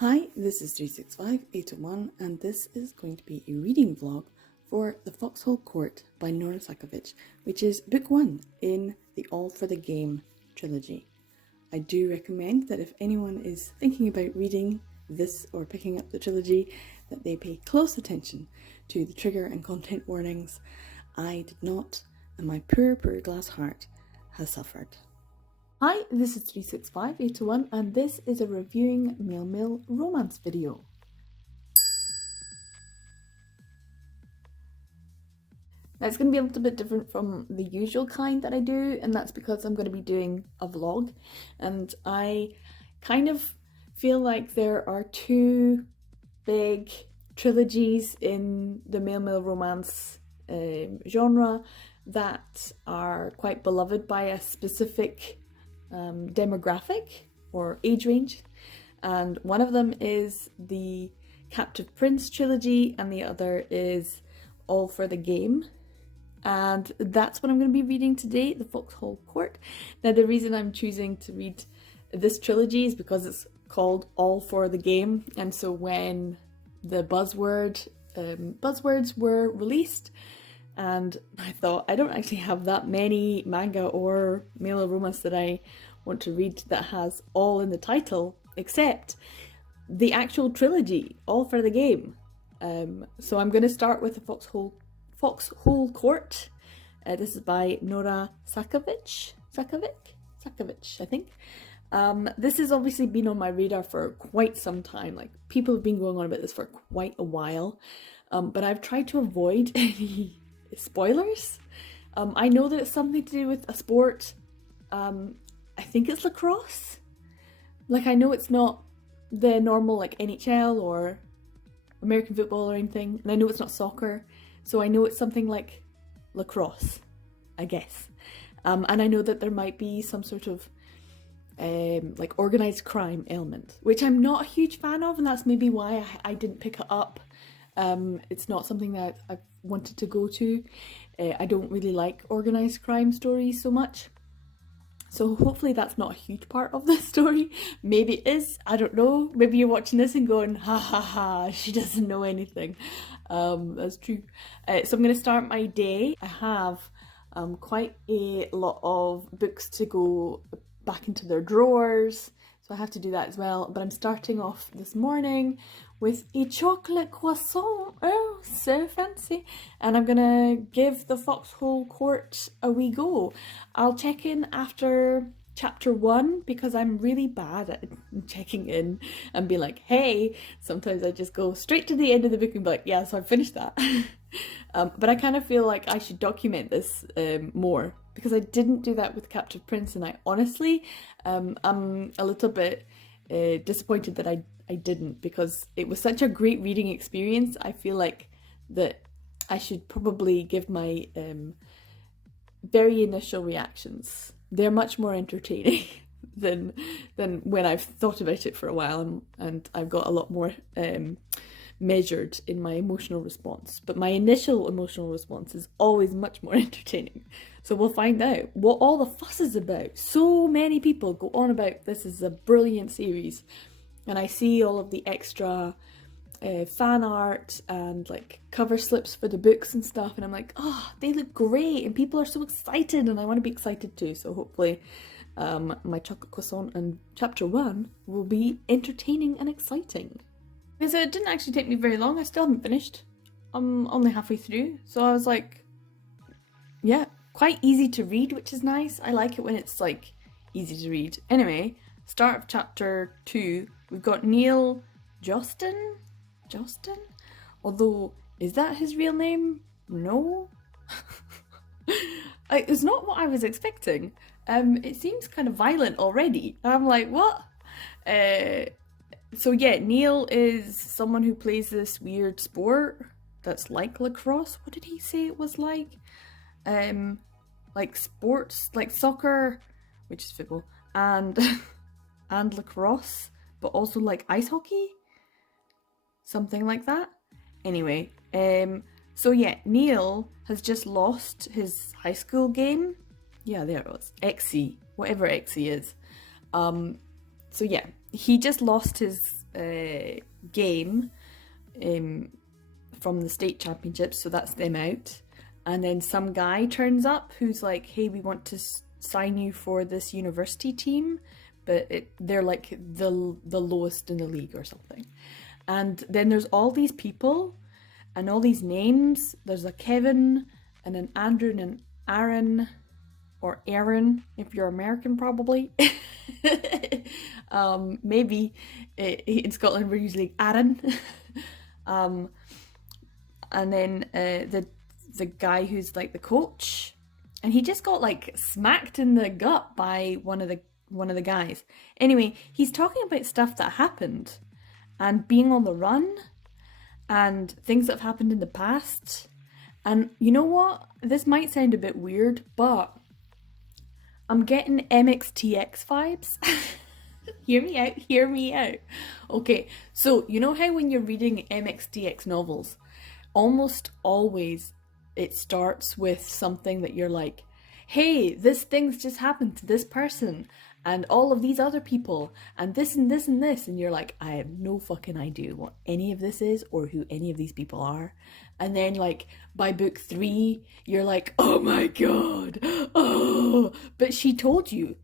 Hi, this is 365801 and this is going to be a reading vlog for The Foxhole Court by Nora Sakavic, which is book 1 in the All for the Game trilogy. I do recommend that if anyone is thinking about reading this or picking up the trilogy, that they pay close attention to the trigger and content warnings. I did not, and my poor glass heart has suffered. Hi, this is 365801 and this is a reviewing Mill romance video. Now it's going to be a little bit different from the usual kind that I do, and that's because I'm going to be doing a vlog, and I kind of feel like there are two big trilogies in the Mill romance genre that are quite beloved by a specific demographic or age range, and one of them is the Captive Prince trilogy and the other is All for the Game, and that's what I'm going to be reading today, The Foxhole Court. Now the reason I'm choosing to read this trilogy is because it's called All for the Game, and so when the buzzwords were released, and I thought, I don't actually have that many manga or male romance that I want to read that has all in the title, except the actual trilogy, All for the Game. So I'm going to start with the Foxhole Court. This is by Nora Sakavic, I think. This has obviously been on my radar for quite some time. Like, people have been going on about this for quite a while, but I've tried to avoid any spoilers. I know that it's something to do with a sport. I think it's lacrosse. Like, I know it's not the normal like NHL or American football or anything, and I know it's not soccer, so I know it's something like lacrosse, I guess. And I know that there might be some sort of like organised crime element, which I'm not a huge fan of, and that's maybe why I didn't pick it up. It's not something that I've wanted to go to. I don't really like organised crime stories so much, so hopefully that's not a huge part of the story. Maybe it is, I don't know. Maybe you're watching this and going, ha ha ha, she doesn't know anything. That's true. So I'm going to start my day. I have quite a lot of books to go back into their drawers, so I have to do that as well. But I'm starting off this morning with a chocolate croissant. Oh, so fancy. And I'm gonna give the Foxhole Court a wee go. I'll check in after chapter 1 because I'm really bad at checking in and be like, hey. Sometimes I just go straight to the end of the book and be like, yeah, so I finished that. But I kind of feel like I should document this more, because I didn't do that with Captive Prince, and I honestly I'm a little bit disappointed that I didn't, because it was such a great reading experience. I feel like that I should probably give my very initial reactions. They're much more entertaining than when I've thought about it for a while, and I've got a lot more measured in my emotional response. But my initial emotional response is always much more entertaining. So we'll find out what all the fuss is about. So many people go on about this is a brilliant series, and I see all of the extra fan art and like cover slips for the books and stuff, and I'm like, oh, they look great and people are so excited, and I want to be excited too. So hopefully my chocolate croissant and chapter 1 will be entertaining and exciting. Okay, so it didn't actually take me very long. I still haven't finished. I'm only halfway through, so I was like, yeah, quite easy to read, which is nice. I like it when it's like easy to read. Anyway, start of chapter 2, we've got Neil Jostin? Although, is that his real name? No. It's not what I was expecting. It seems kind of violent already. I'm like, what? So yeah, Neil is someone who plays this weird sport that's like lacrosse. What did he say it was like? Like sports, like soccer, which is football, and and lacrosse, but also like ice hockey, something like that. Anyway, so yeah, Neil has just lost his high school game. Yeah, there it was. XC, whatever XC is. So yeah, he just lost his game from the state championships, so that's them out. And then some guy turns up who's like, hey, we want to sign you for this university team, but they're like the lowest in the league or something. And then there's all these people and all these names. There's a Kevin and an Andrew and an Aaron, or Aaron if you're American, probably. Maybe in Scotland we're usually Aaron. And then the guy who's like the coach, and he just got like smacked in the gut by one of the guys. Anyway, he's talking about stuff that happened and being on the run and things that have happened in the past. And you know what? This might sound a bit weird, but I'm getting MXTX vibes. Hear me out. Okay, so you know how when you're reading MXTX novels, almost always it starts with something that you're like, hey, this thing's just happened to this person and all of these other people and this and this and this, and you're like, I have no fucking idea what any of this is or who any of these people are. And then like by book 3 you're like, oh my god, oh, but she told you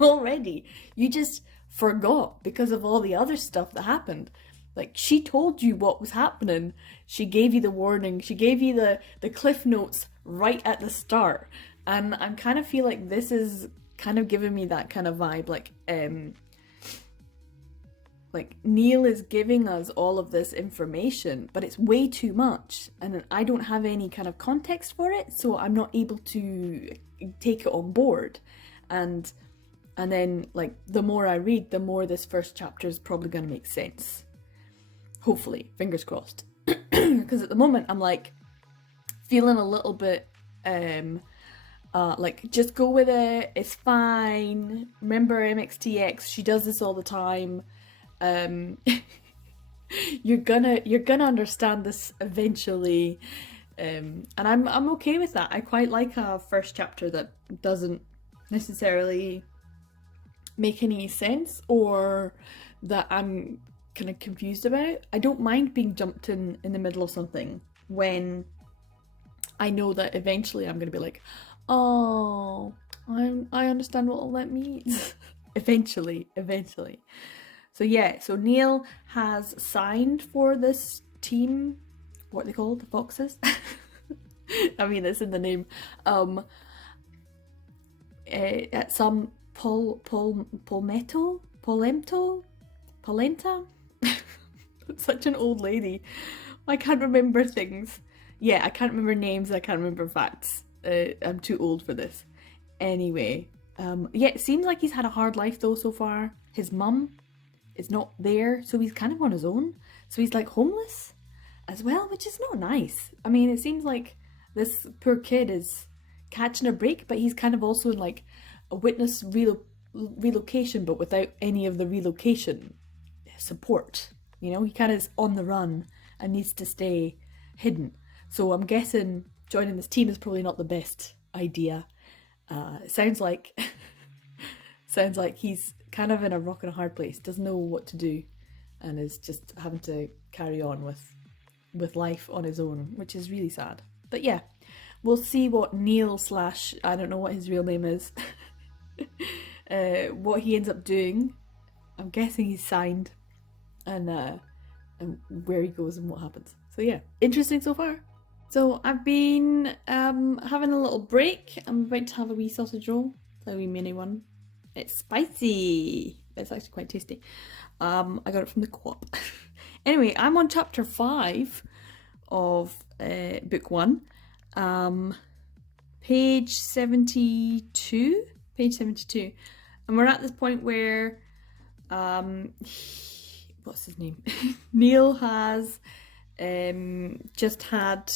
already, you just forgot because of all the other stuff that happened. Like, she told you what was happening. She gave you the warning. She gave you the cliff notes right at the start. And I kind of feel like this is kind of giving me that kind of vibe. Like Neil is giving us all of this information, but it's way too much. And I don't have any kind of context for it, so I'm not able to take it on board. And then, like, the more I read, the more this first chapter is probably going to make sense. Hopefully, fingers crossed. Because at the moment I'm like feeling a little bit like, just go with it, it's fine. Remember MXTX, she does this all the time. You're gonna understand this eventually. And I'm okay with that. I quite like a first chapter that doesn't necessarily make any sense or that I'm kind of confused about. I don't mind being jumped in the middle of something when I know that eventually I'm going to be like, oh, I understand what all that means. eventually. So yeah, so Neil has signed for this team, what are they called, the Foxes? I mean, it's in the name. At some Polenta? Such an old lady. I can't remember things. Yeah, I can't remember names, I can't remember facts. I'm too old for this. Anyway, yeah, it seems like he's had a hard life though so far. His mum is not there, so he's kind of on his own. So he's like homeless as well, which is not nice. I mean, it seems like this poor kid is catching a break, but he's kind of also in like a witness relocation, but without any of the relocation support. You know, he kind of is on the run and needs to stay hidden. So I'm guessing joining this team is probably not the best idea. It sounds like he's kind of in a rock and a hard place, doesn't know what to do, and is just having to carry on with life on his own, which is really sad. But yeah, we'll see what Neil / I don't know what his real name is, what he ends up doing. I'm guessing he's signed, and where he goes and what happens. So yeah, interesting so far. So I've been having a little break. I'm about to have a wee sausage roll, a wee mini one. It's spicy, but it's actually quite tasty. I got it from the co-op. Anyway, I'm on chapter 5 of book 1. Page 72. And we're at this point where what's his name? Neil has just had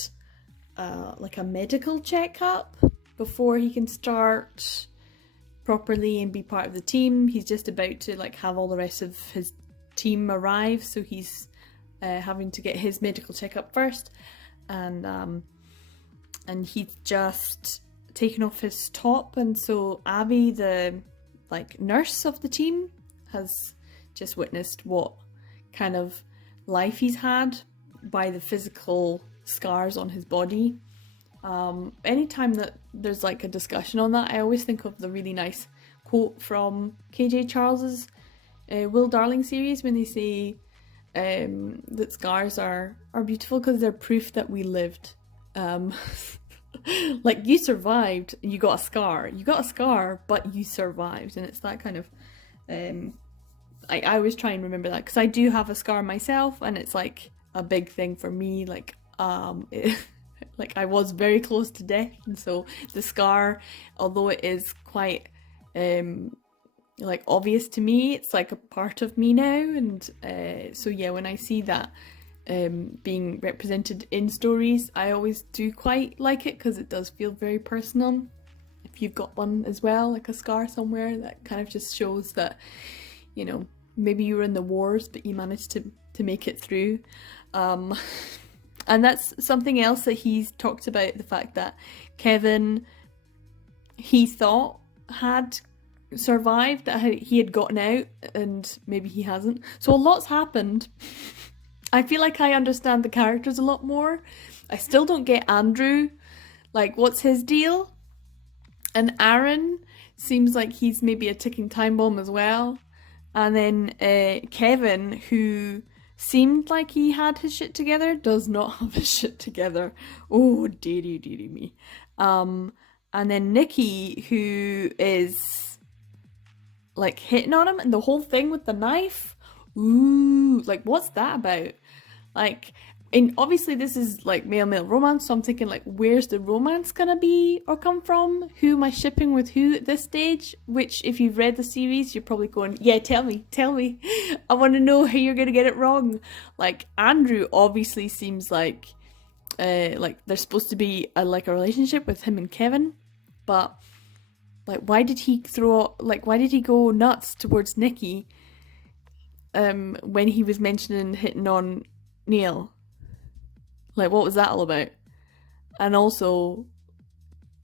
like a medical checkup before he can start properly and be part of the team. He's just about to like have all the rest of his team arrive, so he's having to get his medical checkup first, and he's just taken off his top, and so Abby, the like nurse of the team, has just witnessed what kind of life he's had by the physical scars on his body. Anytime that there's like a discussion on that, I always think of the really nice quote from KJ Charles's Will Darling series when they say that scars are beautiful because they're proof that we lived. Like, you survived, you got a scar, but you survived. And it's that kind of I always try and remember that, because I do have a scar myself, and it's like a big thing for me. Like like, I was very close to death, and so the scar, although it is quite like obvious to me, it's like a part of me now. And so yeah, when I see that being represented in stories, I always do quite like it, because it does feel very personal. If you've got one as well, like a scar somewhere, that kind of just shows that, you know, maybe you were in the wars but you managed to make it through. And that's something else that he's talked about, the fact that Kevin, he thought had survived, that he had gotten out, and maybe he hasn't. So a lot's happened. I feel like I understand the characters a lot more. I still don't get Andrew. Like, what's his deal? And Aaron seems like he's maybe a ticking time bomb as well. And then Kevin, who seemed like he had his shit together, does not have his shit together. Oh, dearie me. And then Nikki, who is like hitting on him, and the whole thing with the knife. Ooh, like, what's that about? Like, and obviously this is like male romance, so I'm thinking, like, where's the romance gonna be or come from? Who am I shipping with who at this stage? Which, if you've read the series, you're probably going, yeah, tell me. I want to know how you're gonna get it wrong. Like, Andrew obviously seems like there's supposed to be a relationship with him and Kevin, but like, why did he go nuts towards Nikki when he was mentioning hitting on Neil? Like, what was that all about? And also,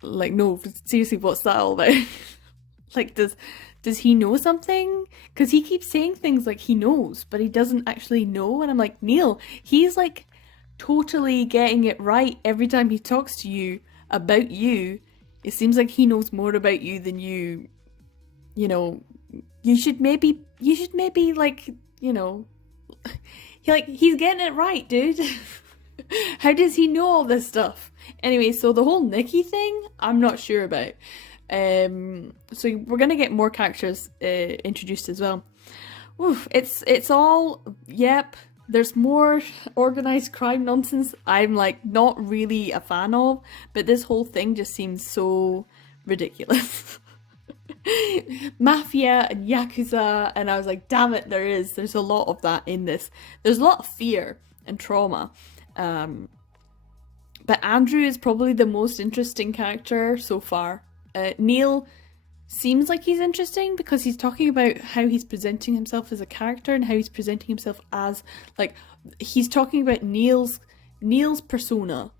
like, no, seriously, what's that all about? Like, does he know something? Because he keeps saying things like he knows, but he doesn't actually know. And I'm like, Neil, he's like totally getting it right every time he talks to you about you. It seems like he knows more about you than you know. You should maybe like, you know, he's getting it right, dude. How does he know all this stuff? Anyway, so the whole Nikki thing, I'm not sure about. So we're gonna get more characters introduced as well. Oof, it's all, yep. There's more organized crime nonsense I'm like not really a fan of, but this whole thing just seems so ridiculous. Mafia and Yakuza, and I was like, damn it, there's a lot of that in this. There's a lot of fear and trauma. But Andrew is probably the most interesting character so far. Neil seems like he's interesting because he's talking about how he's presenting himself as a character and how he's presenting himself as, like, he's talking about Neil's persona.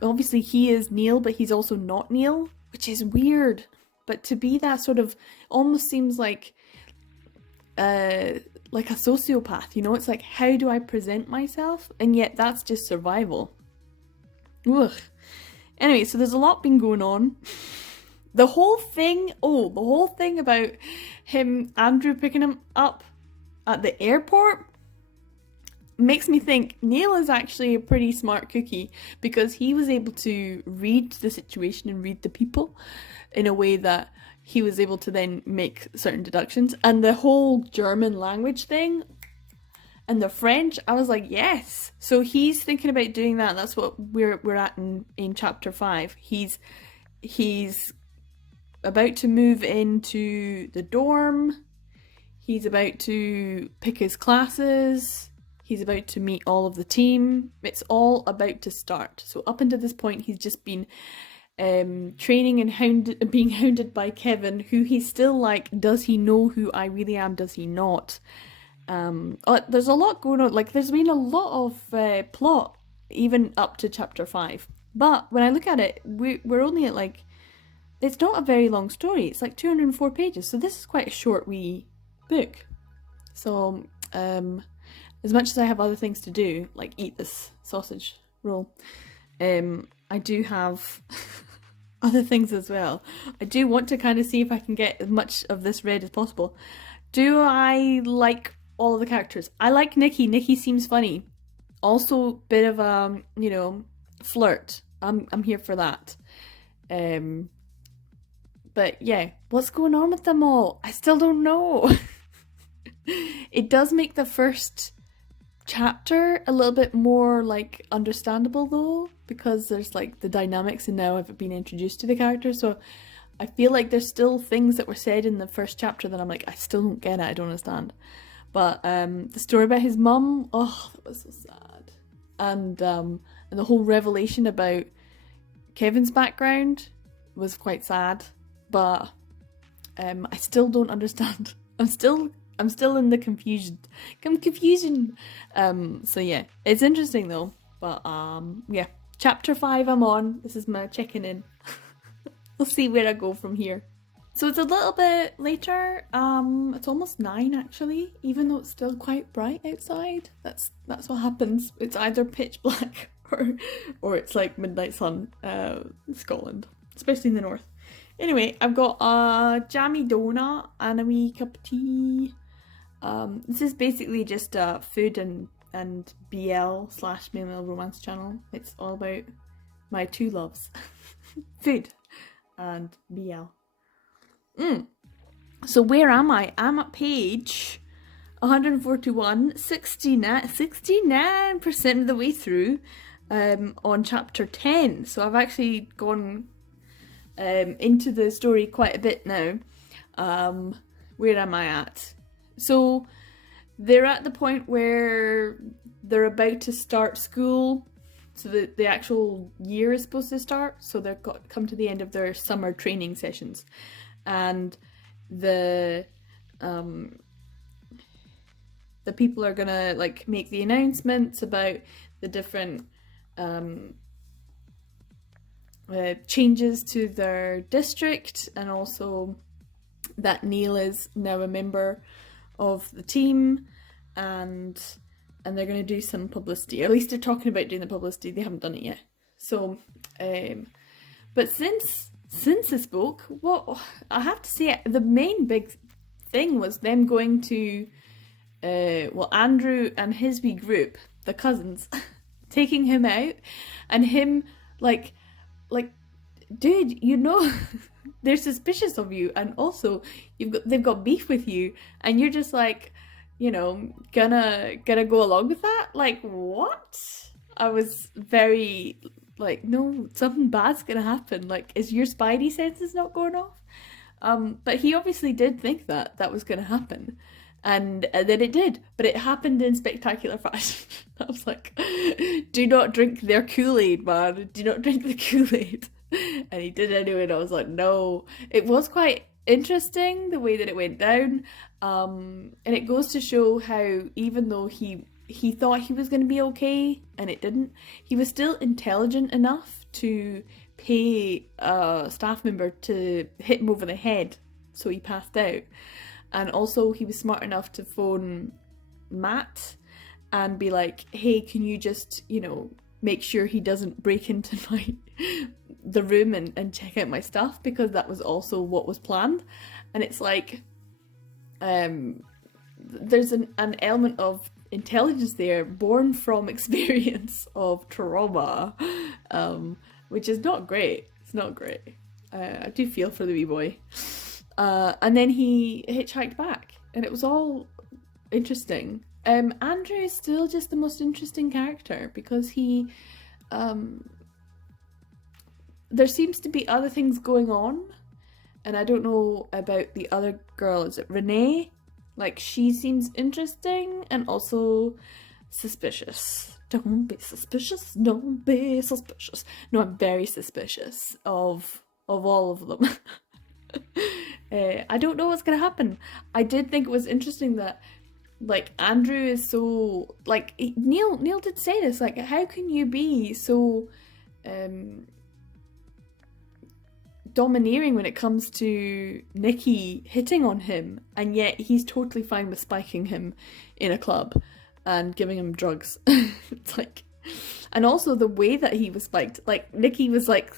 Obviously he is Neil, but he's also not Neil, which is weird. But to be that sort of, almost seems like a sociopath, you know? It's like, how do I present myself? And yet that's just survival. Ugh. Anyway, so there's a lot been going on. The whole thing about Andrew picking him up at the airport makes me think Neil is actually a pretty smart cookie, because he was able to read the situation and read the people in a way that he was able to then make certain deductions. And the whole German language thing and the French, I was like, yes. So he's thinking about doing that. That's what we're at in chapter 5. He's about to move into the dorm. He's about to pick his classes. He's about to meet all of the team. It's all about to start. So up until this point, he's just been training and being hounded by Kevin, who he's still like, does he know who I really am? Does he not? There's a lot going on. Like, there's been a lot of plot even up to chapter 5. But when I look at it, we're only at like, it's not a very long story. It's like 204 pages. So this is quite a short wee book. So, as much as I have other things to do, like eat this sausage roll, I do have other things as well. I do want to kind of see if I can get as much of this read as possible. Do I like all of the characters? I like Nikki. Nikki seems funny. Also, bit of a, flirt. I'm here for that. But yeah, what's going on with them all? I still don't know. It does make the first chapter a little bit more like understandable though, because there's like the dynamics and now I've been introduced to the characters, so I feel like there's still things that were said in the first chapter that I'm like, I still don't get it, I don't understand. But the story about his mum, oh, that was so sad. And the whole revelation about Kevin's background was quite sad, but I still don't understand. I'm still in the confusion. So yeah, it's interesting though. But yeah, chapter 5 I'm on. This is my checking in. We'll see where I go from here. So it's a little bit later. It's almost 9 actually, even though it's still quite bright outside. That's what happens. It's either pitch black or it's like midnight sun. Scotland, especially in the north. Anyway, I've got a jammy donut and a wee cup of tea. This is basically just a food and BL/male romance channel. It's all about my two loves, food and BL. So where am I? I'm at page 141, 69% of the way through, on chapter 10. So I've actually gone into the story quite a bit now. Where am I at? So they're at the point where they're about to start school. So the actual year is supposed to start. So they've come to the end of their summer training sessions. And the people are gonna like make the announcements about the different changes to their district, and also that Neil is now a member of the team, and they're going to do some publicity, or at least they're talking about doing the publicity. They haven't done it yet. So but since this book, what I have to say, the main big thing was them going to Andrew and his wee group, the cousins, taking him out, and him like, dude, they're suspicious of you, and also they've got beef with you, and you're just like, gonna go along with that? Like, what? I was very like, no, something bad's gonna happen. Like, is your spidey senses not going off? But he obviously did think that was gonna happen. And then it did, but it happened in spectacular fashion. I was like, do not drink their Kool-Aid, man. Do not drink the Kool-Aid. And he did anyway, and I was like, no. It was quite interesting, the way that it went down. And it goes to show how, even though he thought he was going to be okay, and it didn't, he was still intelligent enough to pay a staff member to hit him over the head, so he passed out. And also he was smart enough to phone Matt and be like, hey, can you just, make sure he doesn't break into the room and check out my stuff, because that was also what was planned. And it's like, there's an element of intelligence there, born from experience of trauma, which is not great. It's not great. I do feel for the wee boy. And then he hitchhiked back, and it was all interesting. Andrew is still just the most interesting character, because he, there seems to be other things going on, and I don't know about the other girl. Is it Renee? Like, she seems interesting and also suspicious. Don't be suspicious. Don't be suspicious. No, I'm very suspicious of all of them. I don't know what's gonna happen. I did think it was interesting that, like, Andrew is so, like, Neil did say this, like, how can you be so domineering when it comes to Nikki hitting on him, and yet he's totally fine with spiking him in a club and giving him drugs. It's like, and also the way that he was spiked, like Nikki was like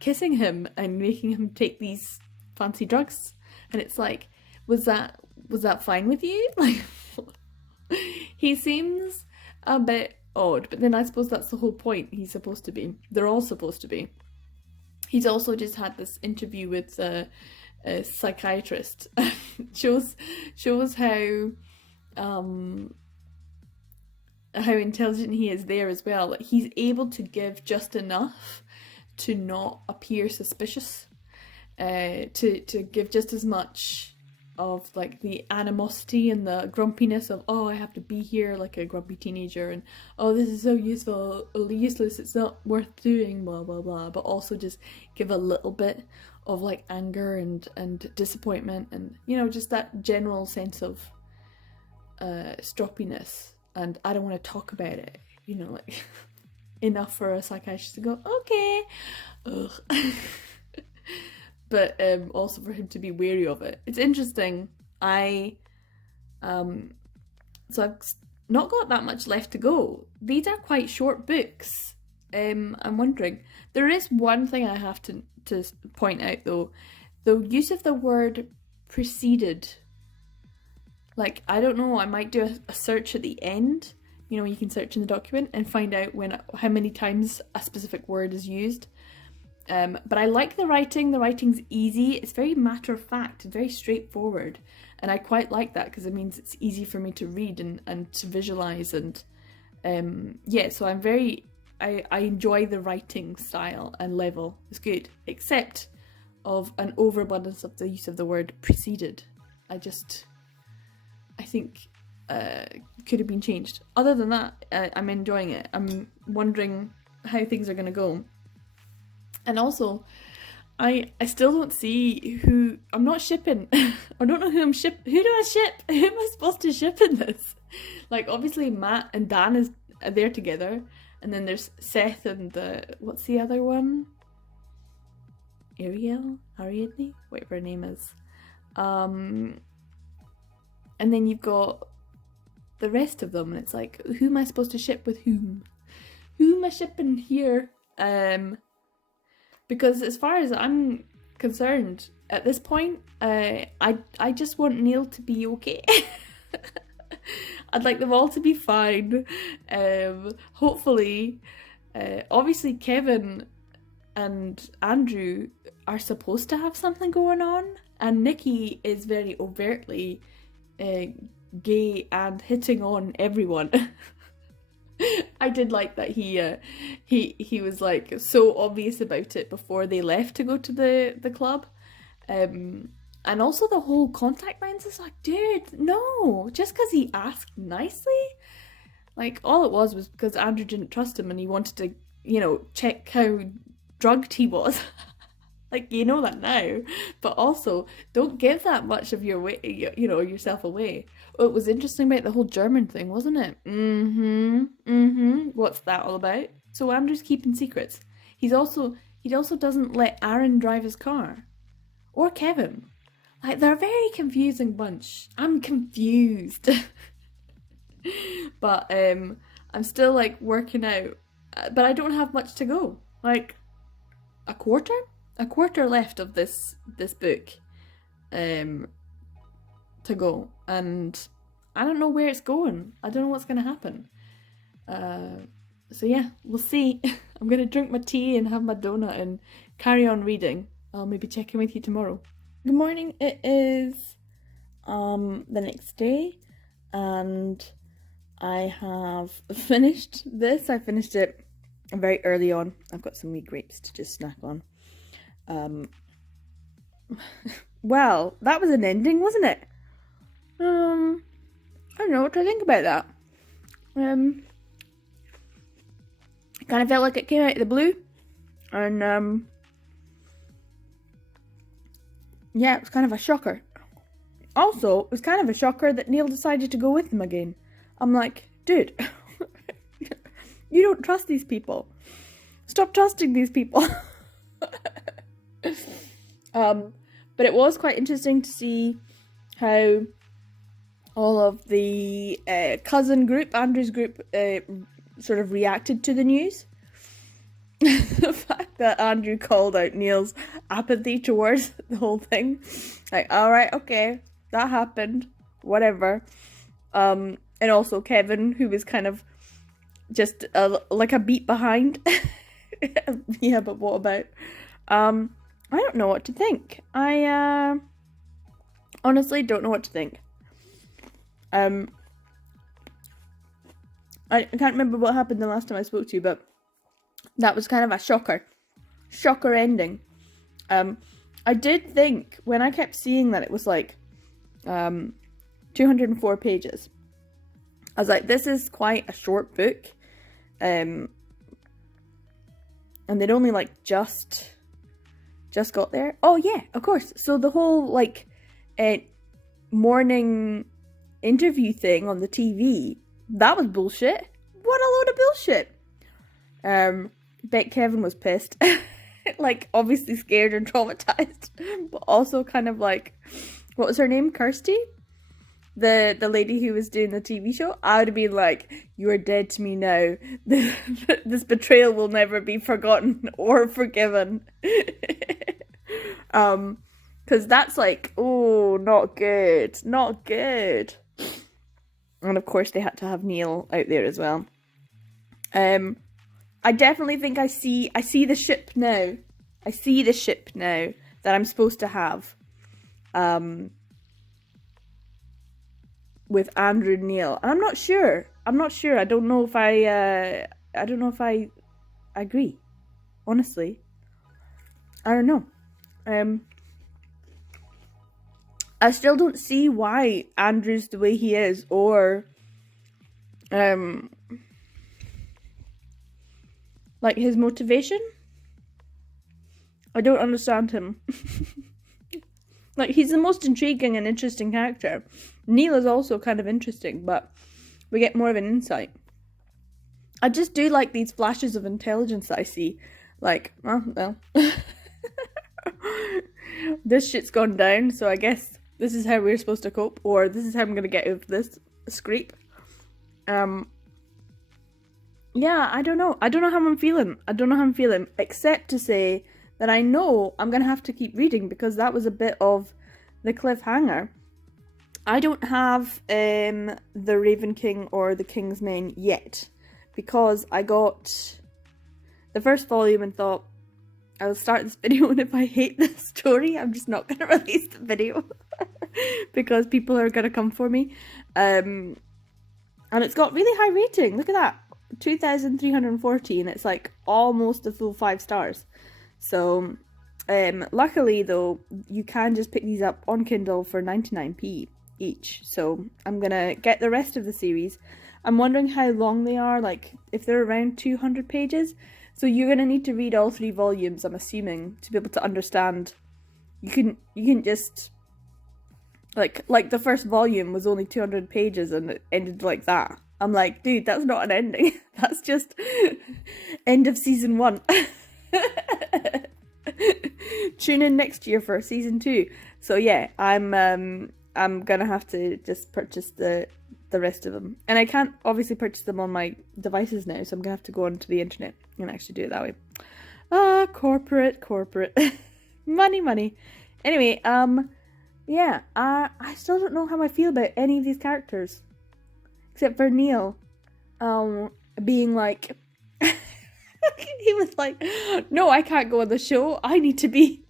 kissing him and making him take these fancy drugs, and it's like, was that fine with you? Like, he seems a bit odd, but then I suppose that's the whole point. He's supposed to be. They're all supposed to be. He's also just had this interview with a psychiatrist. shows how intelligent he is there as well. Like, he's able to give just enough to not appear suspicious, to give just as much of like the animosity and the grumpiness of, oh, I have to be here like a grumpy teenager, and oh, this is so useless, it's not worth doing, blah blah blah, but also just give a little bit of like anger and disappointment, and you know, just that general sense of stroppiness, and I don't want to talk about it, you know, like enough for a psychiatrist to go, okay. Ugh. But also for him to be wary of it. It's interesting. So I've not got that much left to go. These are quite short books. I'm wondering. There is one thing I have to point out though. The use of the word preceded. Like, I don't know, I might do a search at the end. You know, you can search in the document and find out how many times a specific word is used. But I like the writing. The writing's easy. It's very matter of fact and very straightforward. And I quite like that because it means it's easy for me to read and to visualize. And yeah, so I enjoy the writing style and level. It's good. Except of an overabundance of the use of the word preceded. I think could have been changed. Other than that, I'm enjoying it. I'm wondering how things are going to go. And also, I still don't see who I'm not shipping. I don't know who I'm ship. Who do I ship? Who am I supposed to ship in this? Like, obviously Matt and Dan are there together, and then there's Seth and what's the other one? Ariadne, whatever her name is. And then you've got the rest of them, and it's like, who am I supposed to ship with whom? Who am I shipping here? Because as far as I'm concerned, at this point, I just want Neil to be okay. I'd like them all to be fine. Hopefully, obviously Kevin and Andrew are supposed to have something going on, and Nikki is very overtly gay and hitting on everyone. I did like that he was like so obvious about it before they left to go to the club, and also the whole contact lens is like, dude, no, just because he asked nicely, like all it was because Andrew didn't trust him and he wanted to, you know, check how drugged he was. Like, you know that now, but also don't give that much of your way, you know, yourself away. Oh, it was interesting about the whole German thing, wasn't it? What's that all about? So Andrew's keeping secrets. He also doesn't let Aaron drive his car, or Kevin. Like, they're a very confusing bunch. I'm confused, but I'm still like working out. But I don't have much to go. Like a quarter left of this book to go, and I don't know where it's going. I don't know what's going to happen. So yeah, we'll see. I'm going to drink my tea and have my donut and carry on reading. I'll maybe check in with you tomorrow. Good morning. It is the next day, and I have finished this. I finished it very early on. I've got some wee grapes to just snack on. Well, that was an ending, wasn't it? I don't know what to think about that. Kind of felt like it came out of the blue, and yeah, it was kind of a shocker. Also, it was kind of a shocker that Neil decided to go with him again. I'm like, dude, you don't trust these people. Stop trusting these people. But it was quite interesting to see how all of the cousin group, Andrew's group, sort of reacted to the news. The fact that Andrew called out Neil's apathy towards the whole thing. Like, alright, okay, that happened. Whatever. And also Kevin, who was kind of just like a beat behind. Yeah, but what about? I don't know what to think. I honestly don't know what to think. I can't remember what happened the last time I spoke to you, but that was kind of a shocker ending. I did think when I kept seeing that it was like 204 pages, I was like, this is quite a short book, and they'd only like just got there. Oh yeah, of course. So the whole like morning interview thing on the TV, that was bullshit. What a load of bullshit. Bet Kevin was pissed. Like, obviously scared and traumatized, but also kind of like, what was her name? Kirsty? The lady who was doing the TV show? I would have been like, you are dead to me now. This betrayal will never be forgotten or forgiven. Because that's like, oh, not good. Not good. And of course they had to have Neil out there as well. I definitely think I see the ship now. I see the ship now that I'm supposed to have. With Andrew and Neil. And I'm not sure. I don't know if I agree. Honestly. I don't know. I still don't see why Andrew's the way he is, or like his motivation. I don't understand him. Like, he's the most intriguing and interesting character. Neil is also kind of interesting, but we get more of an insight. I just do like these flashes of intelligence that I see. Like, oh, well. This shit's gone down, so I guess this is how we're supposed to cope, or this is how I'm going to get over this scrape. Yeah, I don't know. I don't know how I'm feeling. Except to say that I know I'm going to have to keep reading, because that was a bit of the cliffhanger. I don't have the Raven King or the King's Men yet, because I got the first volume and thought, I will start this video, and if I hate the story, I'm just not going to release the video because people are going to come for me. And it's got really high rating. Look at that. 2,340, and it's like almost a full 5 stars. So, luckily though, you can just pick these up on Kindle for 99p each. So I'm gonna get the rest of the series. I'm wondering how long they are, like if they're around 200 pages. So you're gonna need to read all 3 volumes, I'm assuming, to be able to understand. You can just like the first volume was only 200 pages and it ended like that. I'm like, dude, that's not an ending. That's just end of season 1. Tune in next year for season 2. So yeah, I'm gonna have to just purchase the rest of them, and I can't obviously purchase them on my devices now, so I'm gonna have to go onto the internet and actually do it that way. Corporate money. Anyway, yeah, I still don't know how I feel about any of these characters, except for Neil, being like, he was like, no, I can't go on the show. I need to be,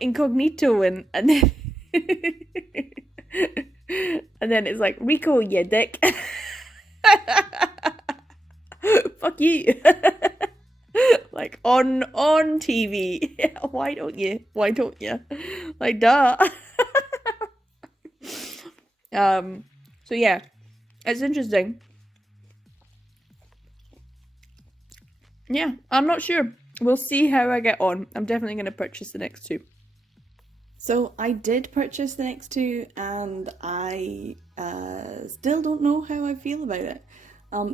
incognito, and then, and then it's like, Rico, you dick. Fuck you. Like, on TV. Why don't you? Like, duh. So yeah, it's interesting. Yeah, I'm not sure. We'll see how I get on. I'm definitely going to purchase the next 2. So I did purchase the next 2, and I still don't know how I feel about it.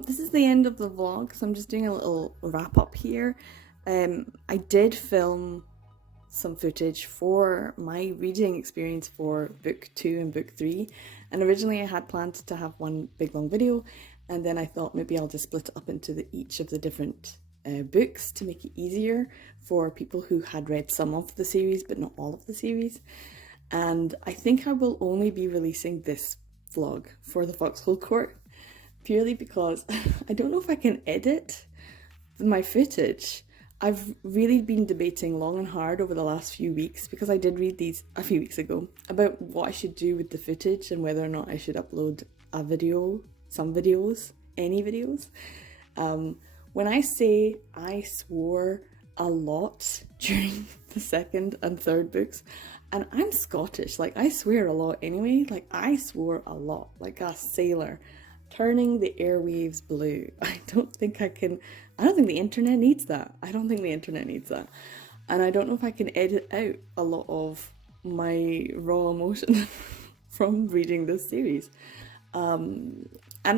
This is the end of the vlog, so I'm just doing a little wrap up here. I did film some footage for my reading experience for book 2 and book 3. And originally I had planned to have one big long video, and then I thought maybe I'll just split it up into each of the different books to make it easier for people who had read some of the series but not all of the series. And I think I will only be releasing this vlog for the Foxhole Court, purely because I don't know if I can edit my footage. I've really been debating long and hard over the last few weeks, because I did read these a few weeks ago, about what I should do with the footage and whether or not I should upload a video, some videos, any videos. When I say I swore a lot during the second and third books, and I'm Scottish, like I swear a lot anyway, like I swore a lot, like a sailor, turning the airwaves blue. I don't think the internet needs that. I don't think the internet needs that. And I don't know if I can edit out a lot of my raw emotion from reading this series. And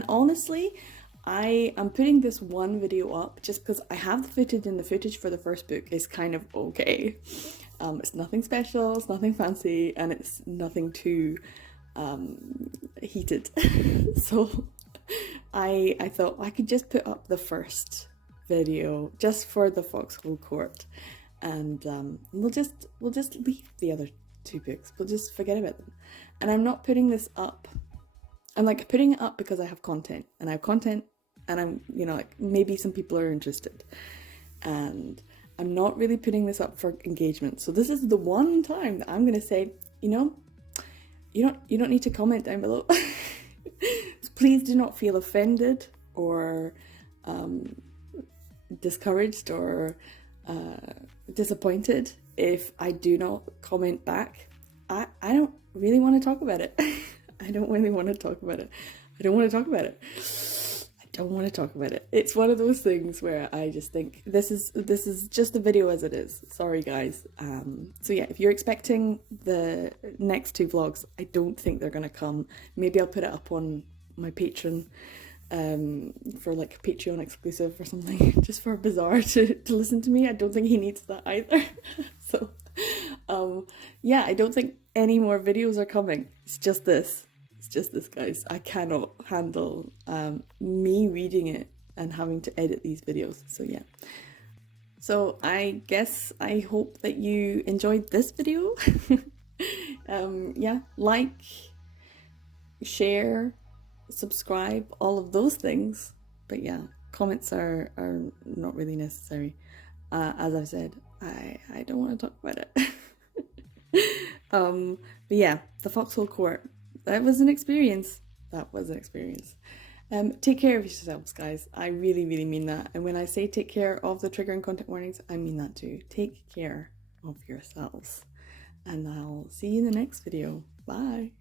honestly, I am putting this one video up just because I have the footage, and the footage for the first book is kind of okay. It's nothing special, it's nothing fancy, and it's nothing too heated. So I thought I could just put up the first video just for the Foxhole Court, and we'll just leave the other 2 books. We'll just forget about them. And I'm not putting this up. I'm like putting it up because I have content, and I have content, and I'm, you know, like maybe some people are interested, and I'm not really putting this up for engagement. So this is the one time that I'm gonna say, you know, you don't need to comment down below. Please do not feel offended or discouraged or disappointed if I do not comment back. I don't really want to talk about it. I don't really want to talk about it. I don't want to talk about it. I don't want to talk about it. It's one of those things where I just think this is just a video as it is. Sorry guys. So yeah, if you're expecting the next 2 vlogs, I don't think they're gonna come. Maybe I'll put it up on my Patreon for like Patreon exclusive or something, just for Bizarre to listen to me. I don't think he needs that either. So yeah, I don't think any more videos are coming. It's just this, guys. I cannot handle me reading it and having to edit these videos. So yeah, so I guess I hope that you enjoyed this video. Yeah, like, share, subscribe, all of those things. But yeah, comments are not really necessary. As I've said, I don't want to talk about it. But yeah, the Foxhole Court, that was an experience. Take care of yourselves, guys. I really, really mean that. And when I say take care of the trigger and content warnings, I mean that too. Take care of yourselves. And I'll see you in the next video. Bye.